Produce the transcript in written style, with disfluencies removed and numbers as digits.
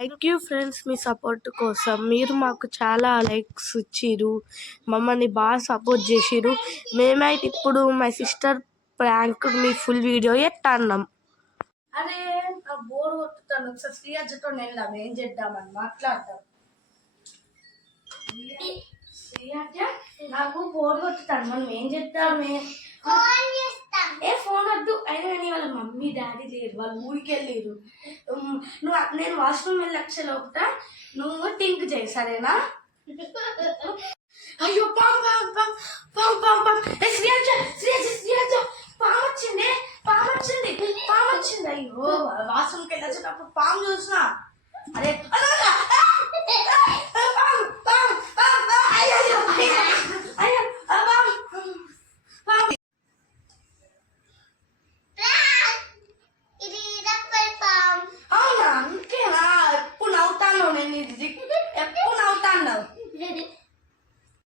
Thank you friends, me support కోసం. మీరు మాకు చాలా లైక్స్ ఇచ్చిర్రు, మమ్మల్ని బాగా సపోర్ట్ చేసిర్రు. మేమైతే ఇప్పుడు my sister prank me full video ఎట్టన్నాం. అరే నాకు బోర్ కొట్టుతాను, ఒకసారి శ్రీయాజతో వెళ్దాం, ఏం చేద్దామని మాట్లాడదాం. శ్రీయాజ నాకు బోర్ కొట్టుతాను, మనం ఏం చేద్దామే? ఏ ఫోన్ వద్దు, అయినా కానీ వాళ్ళ మమ్మీ డాడీ లేరు, వాళ్ళు ఊరికి వెళ్ళిరు. నేను వాష్రూమ్ వెళ్ళి వచ్చే లోపల నువ్వు థింక్ చేయి, సరేనా? అయ్యో పాము పాము పాము పాము పాము పాము శ్రీయాజ శ్రీయాజ శ్రీయాజ పాము వచ్చింది పాము వచ్చింది పాము వచ్చింది. అయ్యో వాష్రూమ్కి వెళ్ళి వచ్చేటప్పుడు పాము చూసినా